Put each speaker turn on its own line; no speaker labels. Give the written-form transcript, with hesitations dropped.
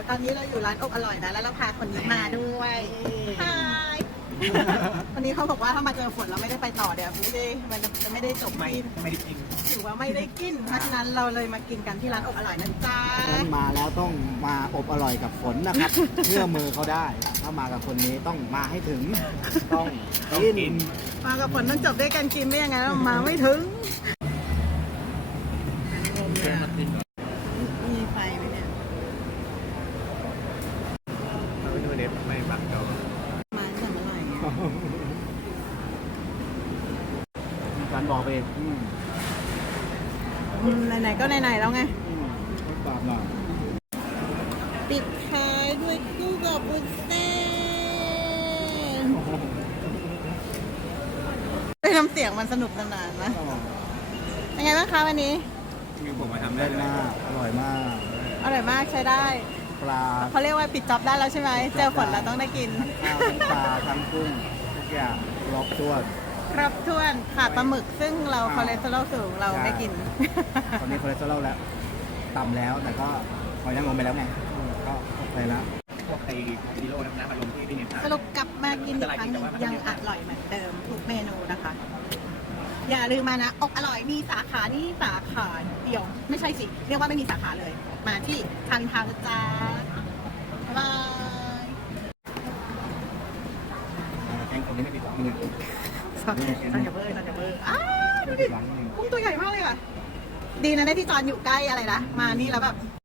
ตอนนี้เราอยู่ร้านอกอร่อยนะแล้วเราพาคนนี้มาด้วยฮายวันนี้เขาบอกว่าถ้ามาเจอฝนเราไม่ได้ไปต่อเดี๋ยวมันจะไม่ได้จบที่
ไม่ได้กิน
ถือว่าไม่ได้กินเพราะฉะนั้นเราเลยมากินกันที่ร้านอกอร่อยนะจ๊ะ
มาแล้วต้องมาอบอร่อยกับฝนนะครับ เชื่อมือเขาได้ ถ้ามากับคนนี้ต้องมาให้ถึง ต้องกิน
มากับฝนต้องจบด้วยกันกินไม่อย่างนั้นเรามาไม่ถึงมีไฟไหมเนี่ย
เราไม่ดูเด็บไม่บักเรา
มาตั้งแต่เมื่อไหร่เนี่ย
การบอกไป
ไหนๆก็ไหนๆแล้วไง
บาปหน่อย
ปิดท้ายด้วยกุ้งกับบุญเส้นได้ทำเสียงมันสนุกสนานนะเป็นไงบ้างคะวันนี้
มีผมมาทำได้
เล่น
เลย
มากอร่อยมาก
อร่อยมากใช้ได้
ปลา
เขาเรียกว่าปิดจ็อบได้แล้วใช่ไหมเจอฝนแล้วต้องได้กิน
ทั้งข้าวทั้งปลาทั้งกุ้งทุกอย่างล็อกตัว
ครบถ้วนขาดปลาหมึกซึ่งเราคอเลสเตอรอลสูงเราไม่กิน
ตอนนี้คอเลสเตอรอลแล้วต่ำแล้วแต่ก็หอยนางรมไปแล้วไงก็โอเคแล้ว
พวกไอ้กิโลน้ำอารมณ์ที่พี่เนี่ย
สรุปกลับมากินอีกครั้งหนึงยังอร่อยเหมือนเดิมทุกเมนูนะคะ อย่าลืมมานะอกอร่อยมีสาขานี่สาขาเดียวไม่ใช่สิเรียกว่าไม่มีสาขาเลย มาที่ทันทางจ้าบ๊ายบาย
แกงคนนี้ไม่ผิดหวังเลย
สันอย่าเบอร์สันอย่าเบอร์ดูดิกุ้งตัวใหญ่มากเลยอ่ะดีนะได้ที่จอนอยู่ใกล้อะไรนะมานี่แล้วแบบ